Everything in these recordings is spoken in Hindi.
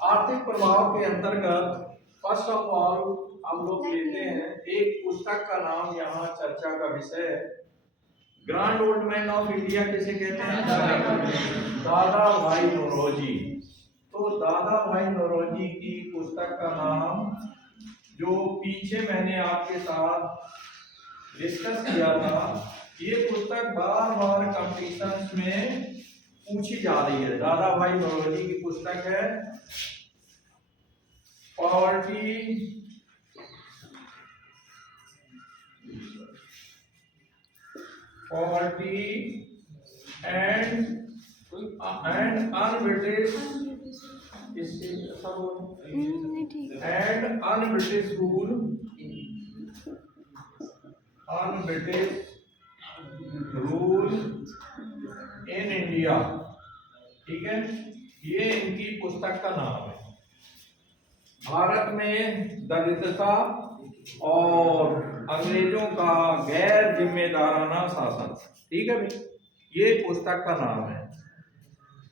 आर्थिक प्रभाव के अंतर्गत फर्स्ट ऑफ ऑल हम लोग लेते हैं एक पुस्तक का नाम, यहाँ चर्चा का विषय है grand old man of India. किसे कहते हैं? दादा भाई नौरोजी। तो दादा भाई नौरोजी की पुस्तक का नाम, जो पीछे मैंने आपके साथ डिस्कस किया था, ये पुस्तक बार बार कंपटीशंस में पूछी जा रही है। दादा भाई नौरोजी की पुस्तक है poverty and unBritish rule in India. ठीक है, ये इनकी पुस्तक का नाम है। भारत में दरिद्रता और अंग्रेजों का गैर जिम्मेदाराना शासन। ठीक है भाई, ये पुस्तक का नाम है।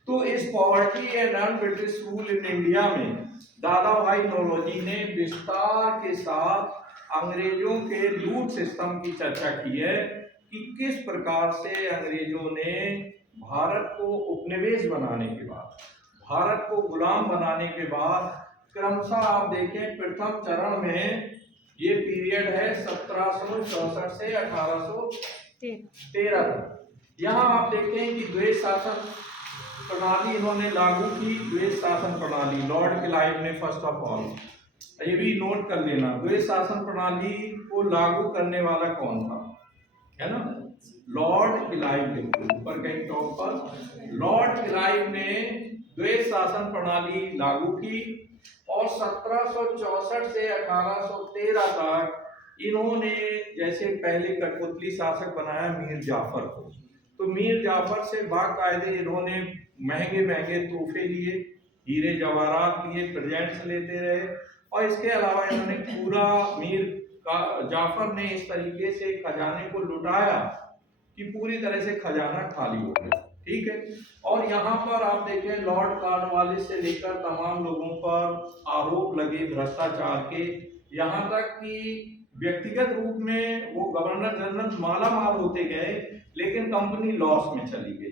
तो इस poverty and non British rule in India में दादा भाई नौरोजी ने विस्तार के साथ अंग्रेजों के लूट सिस्टम की चर्चा की है कि किस प्रकार से अंग्रेजों ने भारत को उपनिवेश बनाने के बाद, भारत को गुलाम बनाने के बाद क्रमशः आप देखें प्रथम चरण में ये पीरियड है 1764 से 1813 तक। यहाँ आप देखें कि द्वेष शासन प्रणाली इन्होंने लागू की। द्वेष शासन प्रणाली लॉर्ड क्लाइव ने फर्स्ट ऑफ ऑल, ये भी नोट कर लेना, द्वेष शासन प्रणाली को लागू करने वाला कौन था, है ना? Lord Clive. ऊपर कहीं टॉप पर लॉर्ड क्लाइव ने द्वेष शासन प्रणाली लागू की और 1764 से 1813 तक इन्होंने जैसे पहले कठपुतली शासक बनाया मीर जाफर को, तो मीर जाफर से बाकायदे इन्होंने महंगे महंगे तोहफे लिए, हीरे जवाहरात लिए, प्रेजेंट्स लेते रहे। और इसके अलावा इन्होंने पूरा जाफर ने इस तरीके से खजाने को लुटाया कि पूरी तरह से खजाना खाली हो गया। ठीक है, और यहाँ पर आप देखें लॉर्ड कॉर्नवालिस से लेकर तमाम लोगों पर आरोप लगे भ्रष्टाचार के, यहाँ तक कि व्यक्तिगत रूप में वो गवर्नर जनरल माला माल होते गए, लेकिन कंपनी लॉस में चली गई।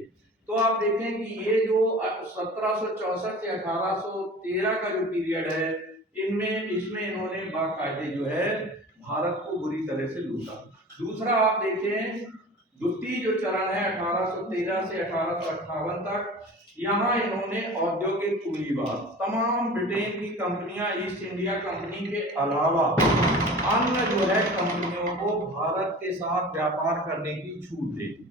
तो आप देखें कि ये जो 1764 से 1813 का जो पीरियड है, इसमें इन्होंने बाकायदे जो है भारत को बुरी तरह से लूटा। दूसरा आप देखें द्वितीय जो चरण है 1813 से 1858 तक, यहाँ इन्होंने औद्योगिक पूंजीवाद, तमाम ब्रिटेन की कंपनियां ईस्ट इंडिया कंपनी के अलावा अन्य जो है कंपनियों को भारत के साथ व्यापार करने की छूट दे दी।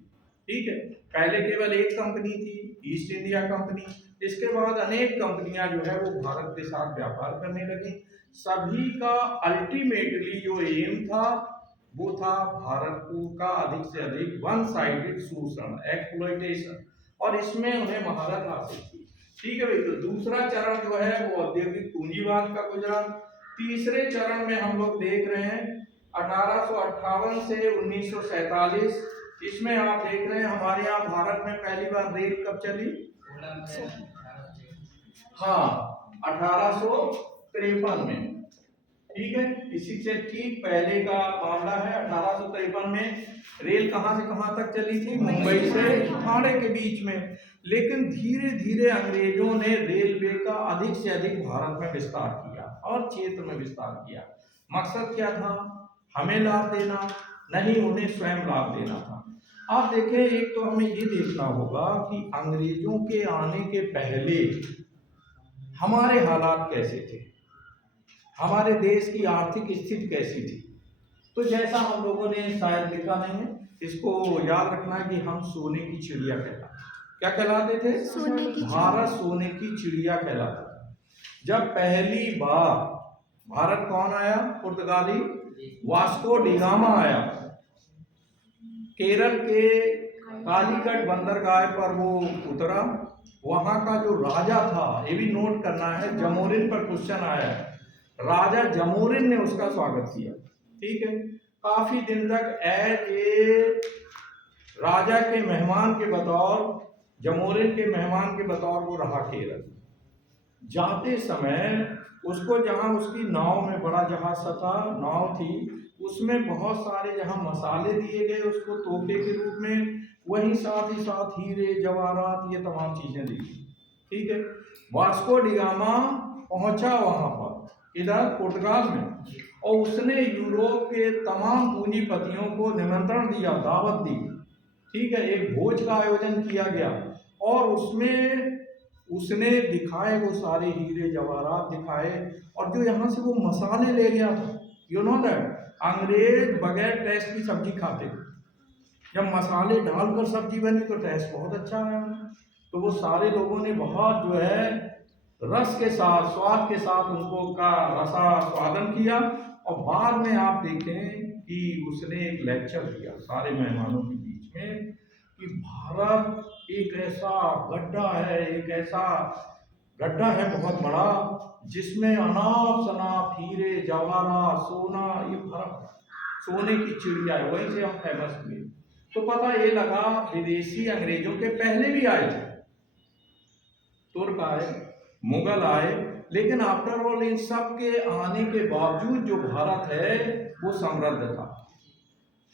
ठीक है, पहले केवल एक कंपनी थी ईस्ट इंडिया कंपनी, इसके बाद अनेक कंपनियां जो है वो भारत के साथ व्यापार करने लगी। सभी का अल्टीमेटली जो एम था वो था भारत को का अधिक से अधिक वन साइडेड शोषण, एक्सप्लॉयटेशन, और इसमें उन्हें महारत हासिल की। ठीक है भाई, तो दूसरा चरण जो है वो औद्योगिक पूंजीवाद का गुजरा। तीसरे चरण में हम लोग देख रहे हैं 1858 से 1947, इसमें आप देख रहे हैं हमारे यहाँ भारत में पहली बार रेल कब चली? हाँ, 1853 में। ठीक है, इसी से ठीक पहले का मामला है। 1853 में रेल कहां से कहां तक चली थी? मुंबई से ठाणे के बीच में। लेकिन धीरे धीरे अंग्रेजों ने रेलवे का अधिक से अधिक भारत में विस्तार किया और क्षेत्र में विस्तार किया। मकसद क्या था? हमें लाभ देना नहीं, उन्हें स्वयं लाभ देना था। आप देखें, एक तो हमें ये देखना होगा कि अंग्रेजों के आने के पहले हमारे हालात कैसे थे, हमारे देश की आर्थिक स्थिति कैसी थी। तो जैसा हम लोगों ने शायद लिखा नहीं है, इसको याद रखना है कि हम सोने की चिड़िया कहलाते। क्या कहलाते थे? भारत सोने की चिड़िया कहलाता था। जब पहली बार भारत कौन आया? पुर्तगाली वास्को डी गामा आया। केरल के कालीकट बंदरगाह पर वो उतरा। वहां का जो राजा था, ये भी नोट करना है, जमोरिन पर क्वेश्चन आया है, राजा जमोरिन ने उसका स्वागत किया। ठीक है, काफी दिन तक एज ए राजा के मेहमान के बतौर, जमोरिन के मेहमान के बतौर वो रहा केरल। जाते समय उसको जहाँ उसकी नाव में बड़ा जहाज सा था, नाव थी, उसमें बहुत सारे जहाँ मसाले दिए गए उसको तोहफे के रूप में, वहीं साथ ही साथ हीरे जवाहरात ये तमाम चीजें दी। ठीक है, वास्को डिगामा पहुंचा वहां पर, इधर पुर्तगाल में, और उसने यूरोप के तमाम पूंजीपतियों को निमंत्रण दिया, दावत दी। ठीक है, एक भोज का आयोजन किया गया और उसमें उसने दिखाए वो सारे हीरे जवाहरात दिखाए, और जो यहाँ से वो मसाले ले गया था, यू नो दैट अंग्रेज बगैर टेस्ट की सब्जी खाते थे। जब मसाले डालकर सब्जी बनी तो टेस्ट बहुत अच्छा आया, तो वो सारे लोगों ने बहुत जो है रस के साथ, स्वाद के साथ उनको का रसा स्वादन किया। और बाद में आप देखें कि उसने एक लेक्चर दिया सारे मेहमानों के बीच में कि भारत एक ऐसा गड्ढा है, एक ऐसा गड्ढा है बहुत बड़ा, जिसमें अनाप शनाप हीरे जवाहरात सोना, ये भरा सोने की चिड़िया है, वहीं से हम फेमस हुए। तो पता ये लगा विदेशी अंग्रेजों के पहले भी आए थे, तुर्क आए, मुगल आए, लेकिन आफ्टर ऑल इन सब के आने के बावजूद जो भारत है वो समृद्ध था।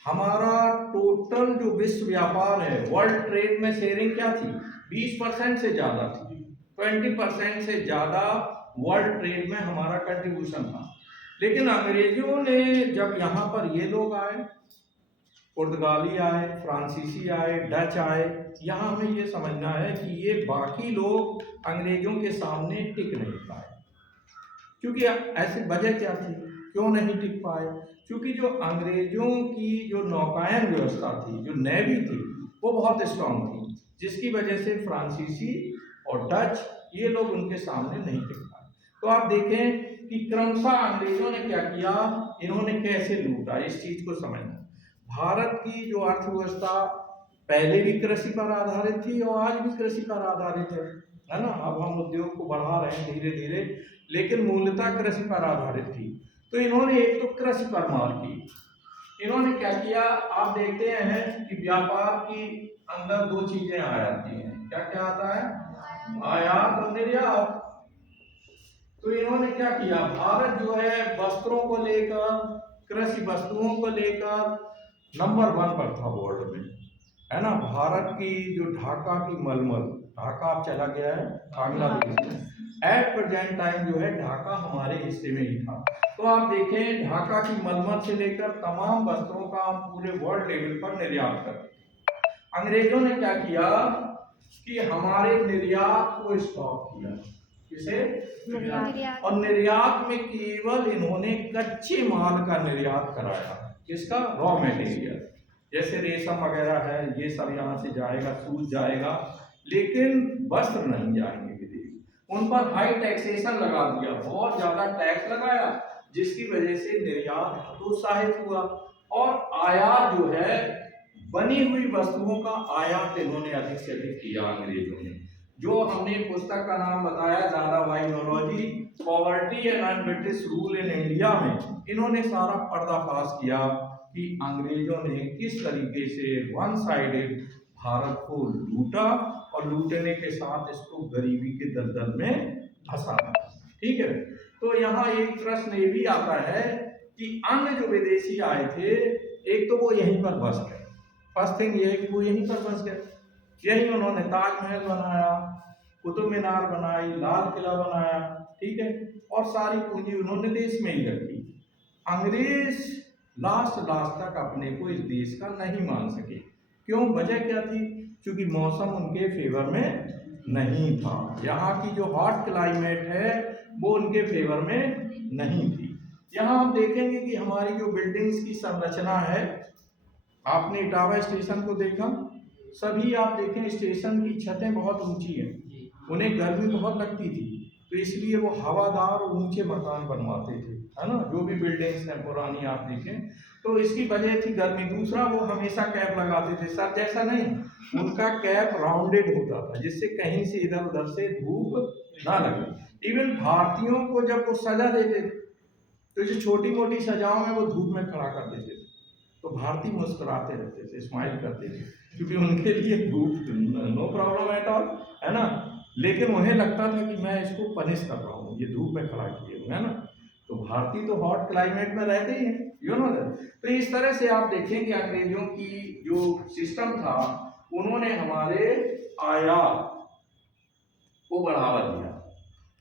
हमारा टोटल जो विश्व व्यापार है, वर्ल्ड ट्रेड में शेयरिंग क्या थी? 20% से ज्यादा थी, 20% से ज्यादा वर्ल्ड ट्रेड में हमारा कंट्रीब्यूशन था। लेकिन अंग्रेजों ने जब यहाँ पर ये लोग आए, पुर्तगाली आए, फ्रांसीसी आए, डच आए, यहाँ हमें ये समझना है कि ये बाकी लोग अंग्रेजों के सामने टिक नहीं पाए। क्योंकि ऐसी वजह क्या थी, क्यों नहीं टिक पाए? क्योंकि जो अंग्रेजों की जो नौकायन व्यवस्था थी, जो नेवी थी, वो बहुत स्ट्रांग थी, जिसकी वजह से फ्रांसीसी और डच ये लोग उनके सामने नहीं टिक पाए। तो आप देखें कि क्रमशः अंग्रेजों ने क्या किया, इन्होंने कैसे लूटा, इस चीज को समझना। भारत की जो अर्थव्यवस्था पहले भी कृषि पर आधारित थी और आज भी कृषि पर आधारित है ना। अब हम उद्योग को बढ़ा रहे हैं धीरे धीरे, लेकिन मूलतः कृषि पर आधारित थी। तो इन्होंने एक तो कृषि पर मार की, इन्होंने क्या किया, आप देखते हैं कि व्यापार की अंदर दो चीजें आ जाती हैं। क्या क्या आता है? आयात और निर्यात। तो इन्होंने क्या किया, भारत जो है वस्त्रों को लेकर, कृषि वस्तुओं को लेकर नंबर 1 पर था वर्ल्ड में, है ना। भारत की जो ढाका की मलमल, ढाका अब चला गया है बांग्लादेश में, एट प्रेजेंट टाइम जो है ढाका हमारे हिस्से में ही था। तो आप देखें ढाका की मलमल से लेकर तमाम वस्त्रों का हम पूरे वर्ल्ड लेवल पर निर्यात करते थे। अंग्रेजों ने क्या किया कि हमारे निर्यात को स्टॉप किया। किसे? निर्यात। और निर्यात में केवल इन्होंने कच्चे माल का निर्यात कराया। किसका? रॉ मटेरियल, जैसे रेशम वगैरह है, ये सब यहाँ से जाएगा, सूत जाएगा, लेकिन वस्त्र नहीं जाएंगे विदेश। उन पर हाई टैक्सेशन लगा दिया, बहुत ज्यादा टैक्स लगाया, जिसकी वजह से निर्यात हतोत्साहित हुआ। और आयात जो है, बनी हुई वस्तुओं का आयात इन्होंने अधिक से अधिक किया अंग्रेजों ने। जो हमने पुस्तक का नाम बताया, दादावाइनोलॉजी, poverty and unBritish rule in India में इन्होंने सारा पर्दाफाश किया कि अंग्रेजों ने किस तरीके से वन साइडेड भारत को लूटा और लूटने के साथ इसको गरीबी के दलदल में फंसा। ठीक है, तो यहाँ एक प्रश्न ये भी आता है कि अन्य जो विदेशी आए थे, एक तो वो यहीं पर बस गए, फर्स्ट थिंग ये है कि वो यहीं पर बस गए, यही उन्होंने ताजमहल बनाया, कुतुब मीनार बनाई, लाल किला बनाया, ठीक है, और सारी पूंजी उन्होंने देश में ही रखी। अंग्रेज लास्ट तक अपने को इस देश का नहीं मान सके। क्यों? वजह क्या थी? क्योंकि मौसम उनके फेवर में नहीं था। यहाँ की जो हॉट क्लाइमेट है वो उनके फेवर में नहीं थी। यहाँ हम देखेंगे कि हमारी जो बिल्डिंग्स की संरचना है, आपने इटावा स्टेशन को देखा, सभी आप देखें स्टेशन की छतें बहुत ऊंची हैं, उन्हें गर्मी बहुत लगती थी, तो इसलिए वो हवादार और ऊंचे मकान बनवाते थे, है ना। जो भी बिल्डिंग्स हैं पुरानी आप देखें, तो इसकी वजह थी गर्मी। दूसरा, वो हमेशा कैप लगाते थे, सर जैसा नहीं, उनका कैप राउंडेड होता था, जिससे कहीं से इधर उधर से धूप ना लगे। इवन भारतीयों को जब वो सजा देते थे, तो जो छोटी मोटी सजाओं में वो धूप में खड़ा कर देते थे, तो भारतीय मुस्कुराते रहते थे, स्माइल करते थे, क्योंकि उनके लिए धूप नो प्रॉब्लम एट ऑल, है ना। लेकिन उन्हें लगता था कि मैं इसको पनिश कर रहा हूँ, ये धूप में खड़ा किए हुए है ना। तो भारतीय तो हॉट क्लाइमेट में रहते ही हैं, यू नो दैट। तो इस तरह से आप देखें कि अंग्रेजों की जो सिस्टम था, उन्होंने हमारे आयात को बढ़ावा दिया।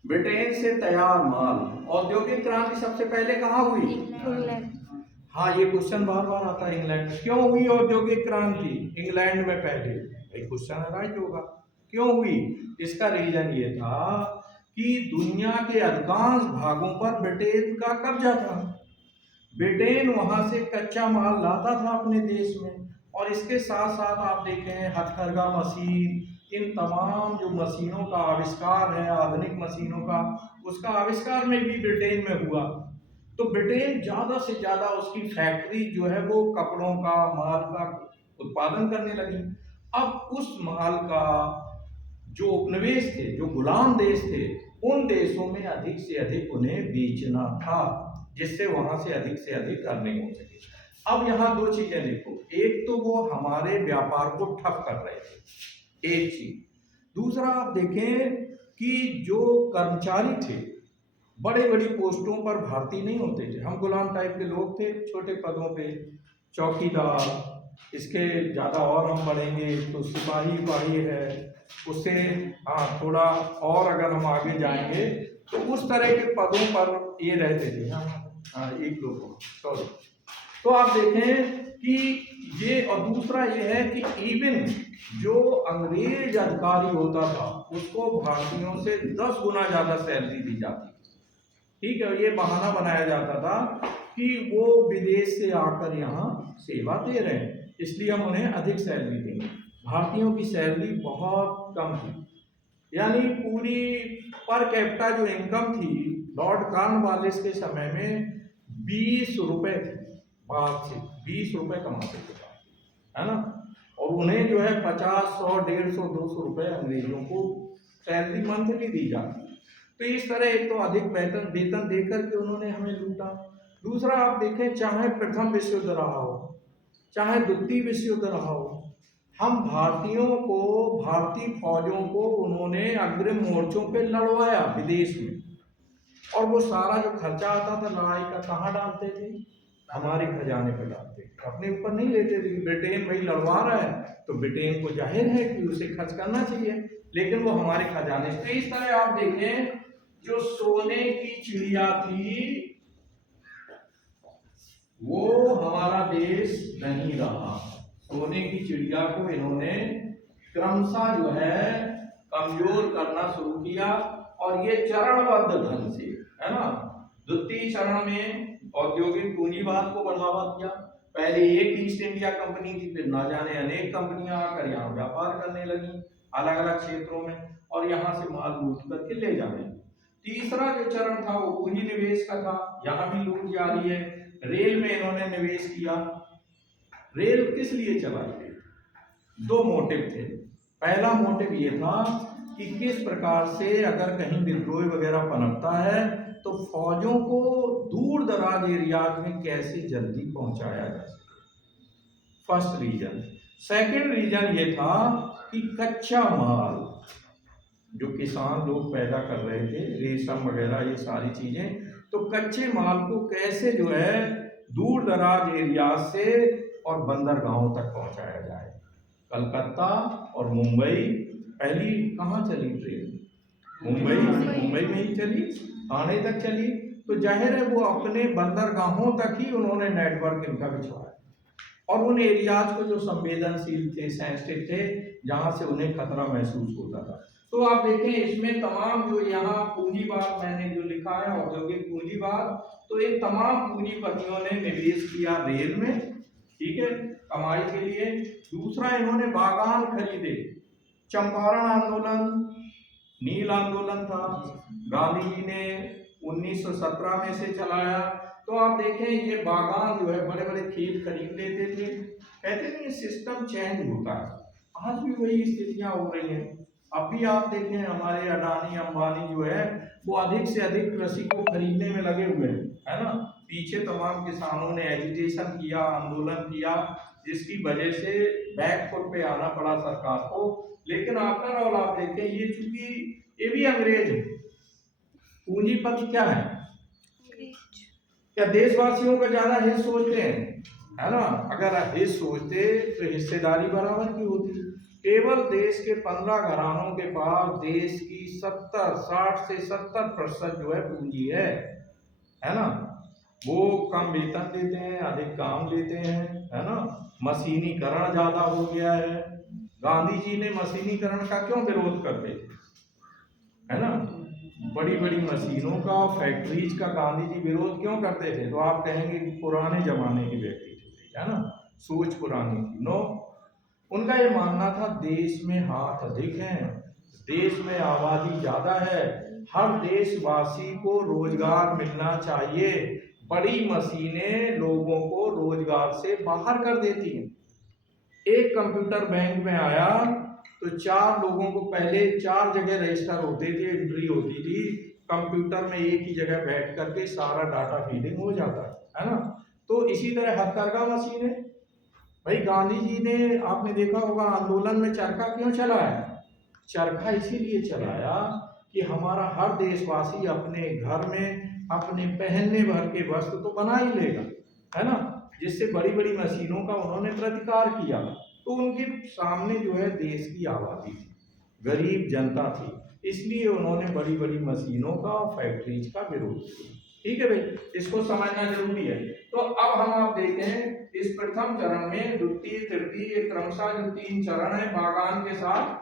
ब्रिटेन से तैयार माल, औद्योगिक क्रांति सबसे पहले कहाँ हुई? इंग्लैंड। हाँ, ये क्वेश्चन बार बार आता है, इंग्लैंड में क्यों हुई औद्योगिक क्रांति? इंग्लैंड में पहले, एक क्वेश्चन राइट होगा, क्यों हुई? इसका रीजन ये था कि दुनिया के अधिकांश भागों पर ब्रिटेन का कब्जा था। ब्रिटेन वहां से कच्चा माल लाता था अपने देश में, और इसके साथ साथ आप देखें हथकरघा मशीन, इन तमाम जो मशीनों का आविष्कार है, आधुनिक मशीनों का, उसका आविष्कार में भी ब्रिटेन में हुआ। तो ब्रिटेन ज़्यादा से ज़्यादा उसकी फैक्ट्री जो है वो कपड़ों का, माल का उत्पादन करने लगी। अब उस माल का जो उपनिवेश थे, जो गुलाम देश थे, उन देशों में अधिक से अधिक उन्हें बेचना था, जिससे वहां से अधिक अर्निंग हो सके। अब यहाँ दो चीजें देखो, एक तो वो हमारे व्यापार को ठप कर रहे थे, एक चीज। दूसरा आप देखें कि जो कर्मचारी थे बड़े बड़ी पोस्टों पर भारतीय नहीं होते थे, हम गुलाम टाइप के लोग थे, छोटे पदों पे चौकीदार, इसके ज़्यादा और हम बढ़ेंगे तो सिपाही उपाही है, उससे हाँ थोड़ा और अगर हम आगे जाएंगे तो उस तरह के पदों पर ये रहते थे। हाँ, एक लोग सॉरी। तो आप देखें कि ये, और दूसरा ये है कि इवन जो अंग्रेज अधिकारी होता था उसको भारतीयों से 10 गुना ज़्यादा सैलरी दी जाती, ठीक है। ये बहाना बनाया जाता था कि वो विदेश से आकर यहाँ सेवा दे रहे हैं, इसलिए हम उन्हें अधिक सैलरी देंगे। भारतीयों की सैलरी बहुत कम थी, यानी पूरी पर कैपिटा जो इनकम थी लॉर्ड कॉर्नवालिस के समय में 20 रुपए थी, बाहर से 20 रुपए कमाते थे, है ना। और उन्हें जो है 50, 100, 150, 200 रुपए अंग्रेजों को सैलरी मंथली दी जाती। तो इस तरह एक तो अधिक वेतन देकर के उन्होंने हमें लूटा। दूसरा आप देखें, चाहे प्रथम विश्व युद्ध रहा हो, चाहे द्वितीय विश्व युद्ध रहा हो, हम भारतीयों को, भारतीय फौजों को उन्होंने अग्रिम मोर्चों पे लड़वाया विदेश में, और वो सारा जो खर्चा आता था लड़ाई का कहाँ डालते थे? हमारे खजाने पे डालते थे, अपने ऊपर नहीं लेते थे। ब्रिटेन भाई लड़वा रहा है तो ब्रिटेन को जाहिर है कि उसे खर्च करना चाहिए, लेकिन वो हमारे खजाने से। इस तरह आप देखें, जो सोने की चिड़िया थी वो हमारा देश नहीं रहा। सोने की चिड़िया को इन्होंने क्रमशः जो है कमजोर करना शुरू किया, और ये चरणबद्ध ढंग से, है ना। द्वितीय चरण में औद्योगिक पूंजीवाद को बढ़ावा दिया। पहले एक ईस्ट इंडिया कंपनी थी, फिर ना जाने अनेक कंपनियां आकर यहाँ व्यापार करने लगी अलग अलग क्षेत्रों में, और यहाँ से माल लूट करके ले जाने लगी। तीसरा जो चरण था वो पूंजी निवेश का था, यहाँ भी लूट जारी है। रेल में इन्होंने निवेश किया। रेल किस लिए चलाई? दो मोटिव थे। पहला मोटिव ये था कि किस प्रकार से अगर कहीं विद्रोह वगैरह पनपता है तो फौजों को दूर दराज एरियाज में कैसे जल्दी पहुंचाया जा सके, फर्स्ट रीजन। सेकंड रीजन ये था कि कच्चा माल जो किसान लोग पैदा कर रहे थे, रेशम वगैरह ये सारी चीजें, तो कच्चे माल को कैसे जो है दूर दराज एरिया से और बंदरगाहों तक पहुंचाया जाए। कलकत्ता और मुंबई, पहली कहाँ चली ट्रेन? मुंबई में ही चली, ठाणे तक चली। तो जाहिर है वो अपने बंदरगाहों तक ही उन्होंने नेटवर्क इनका बिछवाया, और उन एरियाज को जो संवेदनशील थे, सेंसिटिव थे, जहां से उन्हें खतरा महसूस होता था। तो आप देखें इसमें तमाम जो यहाँ पूंजीवाद मैंने जो लिखा है, औद्योगिक पूंजीवाद, तो इन तमाम पूंजीपतियों ने निवेश किया रेल में, ठीक है, कमाई के लिए। दूसरा, इन्होंने बागान खरीदे। चंपारण आंदोलन, नील आंदोलन था, गांधी जी ने 1917 में से चलाया। तो आप देखें ये बागान जो है बड़े बड़े खेत खरीद लेते थे। कहते नहीं सिस्टम चेंज होता है, आज भी वही स्थितियां हो रही हैं। अब भी आप देखें हमारे अडानी अंबानी जो है वो अधिक से अधिक कृषि को खरीदने में लगे हुए हैं, है ना। पीछे तमाम किसानों ने एजिटेशन किया, आंदोलन किया, जिसकी वजह से बैकफुट पे आना पड़ा सरकार को। लेकिन आफ्टर ऑल आप देखें, ये चूंकि ये भी अंग्रेज है, पूंजीपति क्या है, क्या देशवासियों का ज्यादा हित सोचते हैं, है ना? अगर हित सोचते तो हिस्सेदारी बराबर की होती। केवल देश के 15 घरानों के पास देश की 60 से 70% जो है पूंजी है ना? वो कम वेतन देते हैं, अधिक काम लेते हैं, है ना? मशीनीकरण ज्यादा हो गया है। गांधी जी ने मशीनीकरण का क्यों विरोध करते थे, है ना? बड़ी बड़ी मशीनों का, फैक्ट्रीज का गांधी जी विरोध क्यों करते थे? तो आप कहेंगे कि पुराने जमाने के व्यक्ति थे, है ना, सोच पुरानी थी। नो, उनका ये मानना था देश में हाथ अधिक हैं, देश में आबादी ज्यादा है, हर देशवासी को रोजगार मिलना चाहिए। बड़ी मशीनें लोगों को रोजगार से बाहर कर देती हैं। एक कंप्यूटर बैंक में आया तो 4 लोगों को पहले 4 जगह रजिस्टर होते थे, एंट्री होती थी। कंप्यूटर में एक ही जगह बैठ करके सारा डाटा फीडिंग हो जाता है ना? तो इसी तरह हथकरघा मशीन है। भाई गांधी जी ने, आपने देखा होगा, आंदोलन में चरखा क्यों चलाया? चरखा इसीलिए चलाया कि हमारा हर देशवासी अपने घर में अपने पहनने भर के वस्त्र तो बना ही लेगा, है ना? जिससे बड़ी बड़ी मशीनों का उन्होंने प्रतिकार किया। तो उनके सामने जो है देश की आबादी थी, गरीब जनता थी, इसलिए उन्होंने बड़ी बड़ी मशीनों का, फैक्ट्रीज का विरोध किया। ठीक है भाई, इसको समझना जरूरी है। तो अब हम आप देखें इस प्रथम चरण में द्वितीय तृतीय क्रमशः जो 3 चरण है बागान के साथ,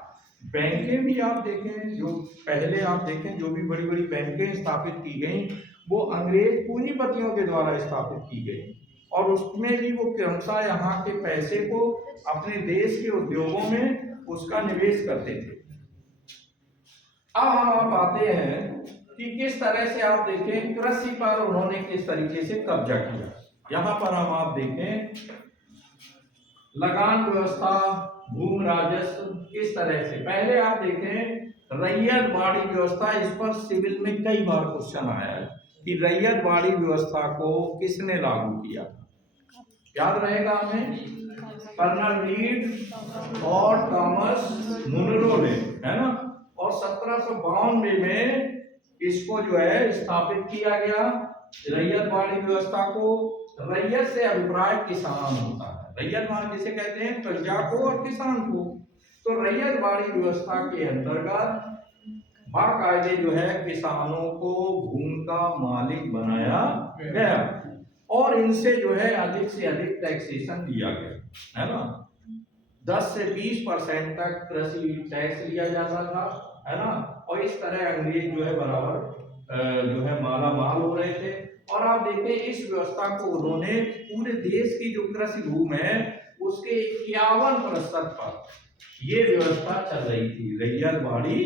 बैंकें भी आप देखें, जो पहले आप देखें जो भी बड़ी बड़ी बैंकें स्थापित की गई वो अंग्रेज पूंजीपतियों के द्वारा स्थापित की गई, और उसमें भी वो क्रमशः यहाँ के पैसे को अपने देश के उद्योगों में उसका निवेश करते थे। अब हम आप आते हैं कि किस तरह से आप देखें कृषि पर उन्होंने किस तरीके से कब्जा किया। यहाँ पर हम आप देखें लगान व्यवस्था, भूमि राजस्व किस तरह से, पहले आप देखें रैयत बाड़ी व्यवस्था। इस पर सिविल में कई बार क्वेश्चन आया है कि रैयत बाड़ी व्यवस्था को किसने लागू किया। याद रहेगा हमें, कर्नल रीड और थॉमस मुनरो ने, है ना? और 1792 में इसको जो है स्थापित किया गया रैयत बाड़ी व्यवस्था को। रैयत से अभिप्राय किसान होता है, रैयत मान जिसे कहते हैं प्रजा को और किसान को। तो रैयत बाड़ी व्यवस्था के अंतर्गत बाकायदे जो है किसानों को भूमि का मालिक बनाया गया और इनसे जो है अधिक से अधिक टैक्सेशन लिया गया, है ना? 10 से 20% तक कृषि टैक्स लिया जाता था, है ना? और इस तरह अंग्रेज जो है बराबर जो है माला माल हो रहे थे। और आप देखें इस व्यवस्था को उन्होंने पूरे देश की जो कृषि भूमि है उसके 51% पर ये व्यवस्था चल रही थी, रैयत बाड़ी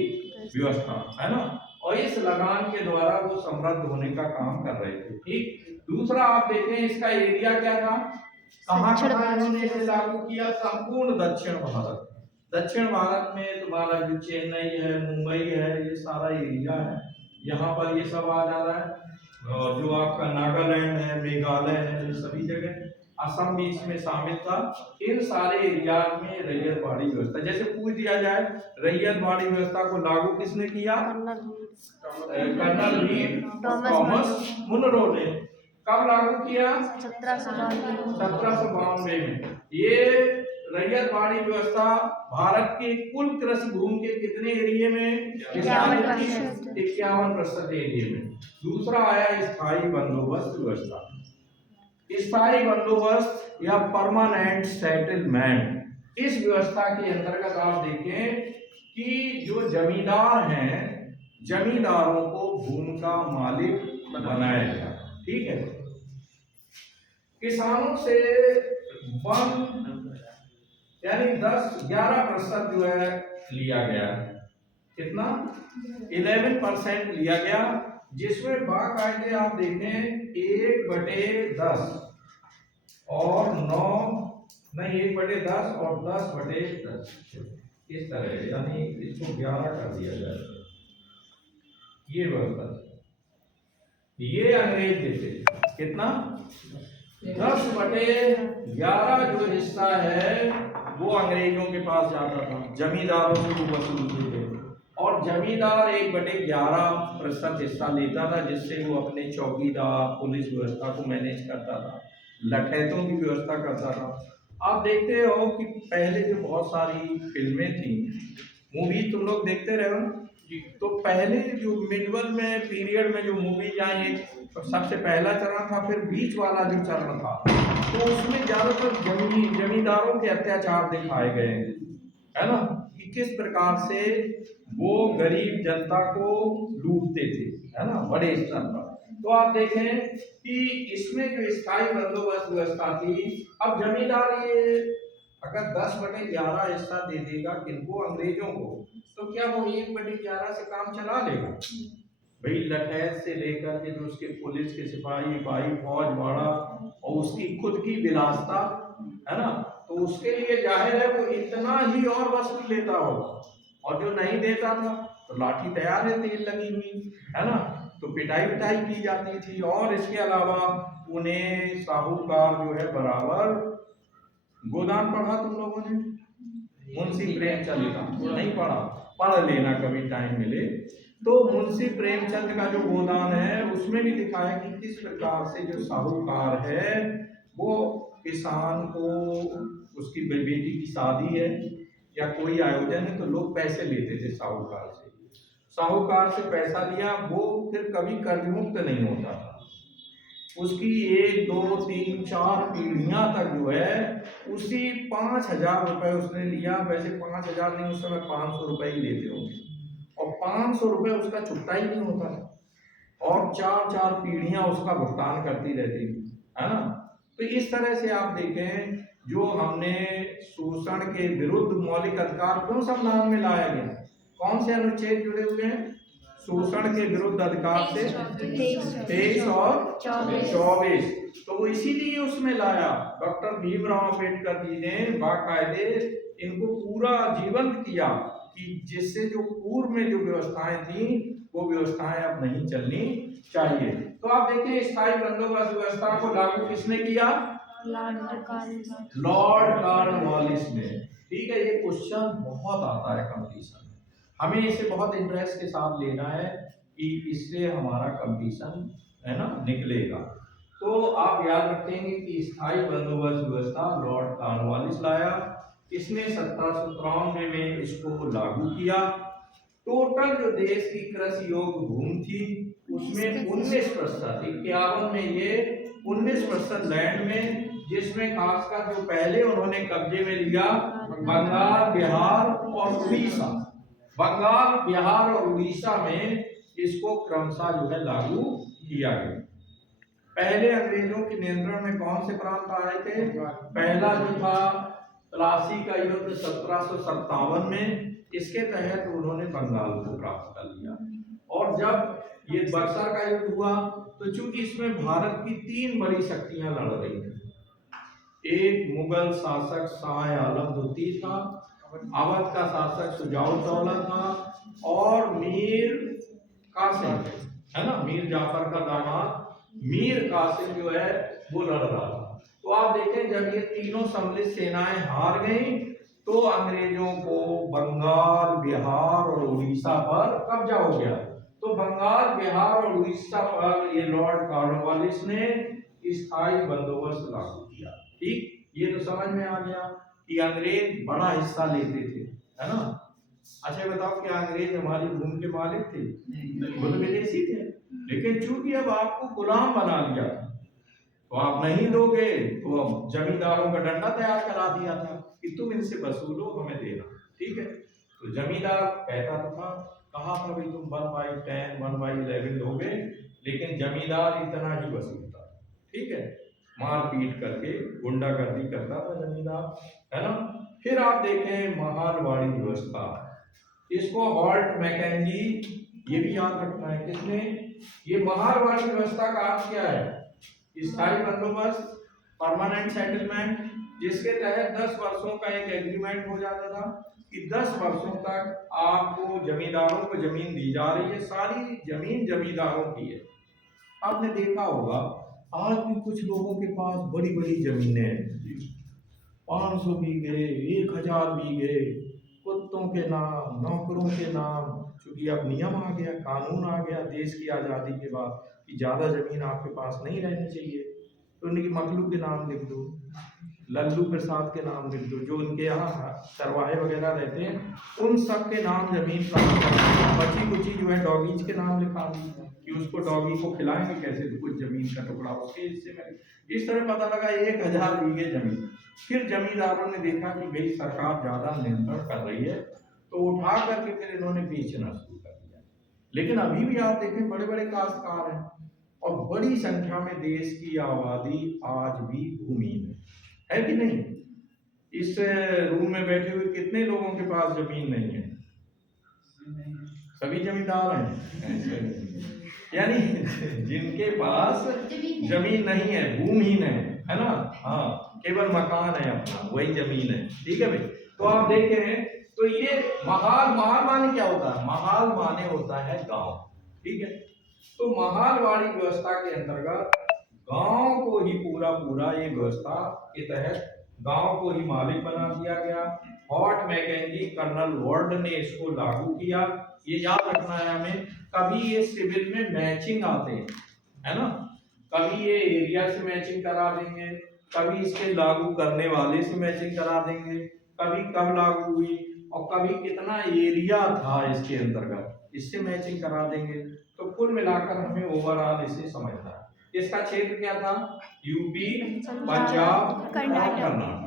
व्यवस्था, है ना? और इस लगान के द्वारा वो समृद्ध होने का काम कर रहे थे। ठीक, दूसरा आप देखें इसका एरिया क्या था, कहाँ इन्होंने इसे लागू किया? संपूर्ण दक्षिण भारत। दक्षिण भारत में तुम्हारा जो चेन्नई है, मुंबई है, ये सारा एरिया है, यहाँ पर ये सब आ जा रहा है। और जो आपका नागालैंड है, मेघालय है, ये सभी जगह, असम भी इसमें शामिल था। इन सारे एरिया में रैयत बाड़ी व्यवस्था, जैसे पूछ दिया जाए रैयत बाड़ी व्यवस्था को लागू किसने किया? कर्नल रीड थॉमस मुनरो ने। कब लागू किया? 1792 में। ये रैयत बाड़ी व्यवस्था भारत के कुल कृषि भूमि के कितने एरिया में? 51% एरिया में। दूसरा आया स्थायी बंदोबस्त व्यवस्था। स्थायी बंदोबस्त या परमानेंट सेटलमेंट, इस व्यवस्था के अंतर्गत आप देखें कि जो जमींदार हैं, जमींदारों को भूमि का मालिक बनाया गया। ठीक है, किसानों से वन यानी 10-11% जो है लिया गया। कितना? 11% लिया गया, जिसमें बाकायदे आप देखें 1/10 और 9 नहीं 1/10 और 10/10 इस तरह, यानी इसको 11 कर दिया जाए। ये व्यवस्था ये अंग्रेज देते। कितना? 10/11 जो हिस्सा है वो अंग्रेजों के पास जाता था, जमींदारों से वो वसूलते थे। और जमींदार 1/11% हिस्सा लेता था, जिससे वो अपने चौकीदार, पुलिस व्यवस्था को मैनेज करता था, लठैतों की व्यवस्था करता था। आप देखते हो कि पहले जो बहुत सारी फिल्में थी, मूवी तुम लोग देखते रहे हो ना? तो पहले जो मिडल में पीरियड में जो मूवी आई, एक सबसे पहला चरण था, फिर बीच वाला जो चरण था, तो उसमें ज्यादातर जमींदारों के अत्याचार दिखाए गए हैं, है ना, कि किस प्रकार से वो गरीब जनता को लूटते थे, है ना, बड़े स्तर पर। तो आप देखें कि इसमें जो स्थायी बंदोबस्त व्यवस्था थी, अब जमींदार ये अगर 10/11 हिस्सा दे देगा किनको, अंग्रेजों को, तो क्या वो 1/11 से काम चला लेगा? भाई लठैत से लेकर के जो उसके पुलिस के सिपाही भाई, फौज बाड़ा, और उसकी खुद की विलासता, है ना, तो उसके लिए जाहिर है वो इतना ही और वसूल लेता होगा। और जो नहीं देता था तो लाठी तैयार है तेल लगी हुई, है ना, तो पिटाई विटाई की जाती थी। और इसके अलावा उन्हें साहूकार जो है बराबर, गोदान पढ़ा तुम लोगों ने? मुंशी प्रेमचंद का नहीं पढ़ा? पढ़ लेना कभी टाइम मिले तो। मुंशी प्रेमचंद का जो गोदान है उसमें भी लिखा है कि किस प्रकार से जो साहूकार है वो किसान को, उसकी बेटी की शादी है या कोई आयोजन है, तो लोग पैसे लेते थे साहूकार से। साहूकार से पैसा लिया, वो फिर कभी कर्ज मुक्त नहीं होता था। उसकी 1 2 3 4 पीढ़ियां तक जो है उसी 5,000 रुपए उसने लिया। वैसे 5,000 नहीं, उस समय 500 रुपए ही लेते होंगे, और 500 रुपए उसका छुट्टा ही नहीं होता था, और 4 पीढ़ियां उसका भुगतान करती रहती थी, है ना। तो इस तरह से आप देखें, जो हमने शोषण के विरुद्ध मौलिक अधिकार क्यों संविधान में लाया गया, कौन से अनुच्छेद जुड़े हुए हैं शोषण के विरुद्ध अधिकार से? 23 और 24। तो वो इसीलिए उसमें लाया। डॉक्टर भीमराव अम्बेडकर जी ने बाकायदे इनको पूरा जीवंत किया कि जिससे जो पूर्व में जो व्यवस्थाएं थी वो व्यवस्थाएं अब नहीं चलनी चाहिए। तो आप देखिए, स्थायी बंदोबस्त व्यवस्था को लागू किसने किया? लॉर्ड कॉर्नवालिस ने। ठीक है, ये क्वेश्चन बहुत आता है कंपटीशन में, हमें इसे बहुत इंटरेस्ट के साथ लेना है कि इससे हमारा कंपटीशन, है ना, निकलेगा। तो आप याद रखेंगे कि स्थायी बंदोबस्त व्यवस्था लॉर्ड कॉर्नवालिस लाया। इसने 1793 में इसको लागू किया। टोटल जो देश की कृषि योग्य भूमि थी उसमें 19%, 51 में ये 19% लैंड में, जिसमें खासकर जो पहले उन्होंने कब्जे में लिया बंगाल, बिहार और उड़ीसा, बंगाल, बिहार और उड़ीसा में इसको क्रमशः जो है लागू किया गया। पहले अंग्रेजों के नियंत्रण में कौन से प्रांत आए थे? पहला जो था प्लासी का युद्ध 1757 में, इसके तहत उन्होंने बंगाल को प्राप्त कर लिया। और जब ये बक्सर का युद्ध हुआ तो चूंकि इसमें भारत की 3 बड़ी शक्तियां लड़ रही थी, एक मुगल शासक शाह आलम द्वितीय था, अवध का शासक शुजाउद्दौला था, और मीर कासिम, है ना, मीर जाफर का दामाद मीर कासिम जो है वो लड़ रहा था। तो आप देखें, जब ये तीनों सम्मिलित सेनाएं हार गई तो अंग्रेजों को बंगाल, बिहार और उड़ीसा पर कब्जा हो गया। तो बंगाल, बिहार और उड़ीसा पर ये लॉर्ड कॉर्नवालिस ने स्थायी बंदोबस्त लागू किया। ठीक, ये तो समझ में आ गया कि अंग्रेज बड़ा हिस्सा लेते थे, है ना। अच्छा बताओ, क्या अंग्रेज हमारी भूमि के मालिक थे? वो तो विदेशी थे, लेकिन चूंकि अब आपको गुलाम बना लिया तो आप नहीं दोगे, तो अब जमींदारों का डंडा तैयार करा दिया था कि तुम इनसे वसूलो, हमें देना। ठीक है, तो जमींदार कहता तो था, कहा था भाई तुम 1/10, 1/11 दोगे, लेकिन जमींदार इतना ही वसूलता। ठीक है, मारपीट करके गुंडागर्दी करता था जमींदार, है ना। फिर आप देखें महारवाड़ी व्यवस्था, इसको हॉल्ट मैकेंजी, ये भी याद रखना है किसने, ये महारवाड़ी व्यवस्था का अर्थ क्या है? स्थायी बंदोबस्त, परमानेंट सेटलमेंट, जिसके तहत 10 वर्षों का एक एग्रीमेंट हो जाता था कि 10 वर्षों तक आपको जमींदारों को जमीन दी जा रही है, सारी जमीन जमींदारों की है। आपने देखा होगा आज भी कुछ लोगों के पास बड़ी बड़ी जमीनें हैं, 500 बीघे, 1000 बीघे, कुत्तों के नाम, नौकरों के नाम। क्योंकि अब नियम आ गया, कानून आ गया देश की आज़ादी के बाद कि ज़्यादा ज़मीन आपके पास नहीं रहनी चाहिए, तो उनकी मखलूक के नाम लिख दो, लल्लू प्रसाद के नाम लिख दो, जो उनके यहाँ चरवाहे वगैरह रहते हैं उन सब के नाम जमीन पर। बची कुची जो है डॉगीज के नाम लिखा दी कि उसको डॉगी को खिलाएंगे कैसे, तो कुछ जमीन का टुकड़ा उसके हिस्से में। इस तरह पता लगा 1000 बीघे जमीन। फिर जमींदारों ने देखा कि भाई सरकार ज़्यादा नियंत्रण कर रही है, तो उठा करके फिर इन्होंने बेचना शुरू कर दिया। लेकिन अभी भी आप देखें बड़े बड़े काश्तकार हैं और बड़ी संख्या में देश की आबादी आज भी भूमिहीन है कि नहीं? इस रूम में बैठे हुए कितने लोगों के पास जमीन नहीं है? सभी जमींदार हैं यानी जिनके पास जमीन नहीं है, भूमिहीन है ना? हाँ, केवल मकान है अपना, वही जमीन है। ठीक है भाई। तो आप देखें तो ये महाल, महाल माने क्या होता है? महाल माने होता है गांव। ठीक है। तो महालवाड़ी व्यवस्था के अंतर्गत गांव को ही पूरा पूरा ये व्यवस्था के तहत गांव को ही मालिक बना दिया गया। हॉट मैकेंजी कर्नल वर्ड ने इसको लागू किया। ये याद रखना है हमें, कभी ये सिविल में मैचिंग आते हैं, है ना? कभी ये एरिया से मैचिंग करा देंगे, कभी इसके लागू करने वाले से मैचिंग करा देंगे, कभी कब लागू हुई और कभी कितना एरिया था इसके अंतर्गत, इससे मैचिंग करा देंगे। तो कुल मिलाकर हमें ओवरऑल इसे समझना है। इसका क्षेत्र क्या था? यूपी, पंजाब, कर्नाटक,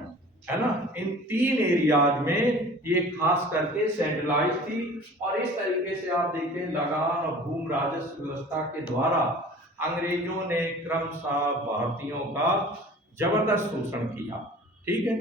है ना? इन 3 एरियाज में ये खास करके सेंट्रलाइज थी। और इस तरीके से आप देखें लगान और भूमि राजस्व व्यवस्था के द्वारा अंग्रेजों ने क्रमशः भारतीयों का जबरदस्त शोषण किया। ठीक है।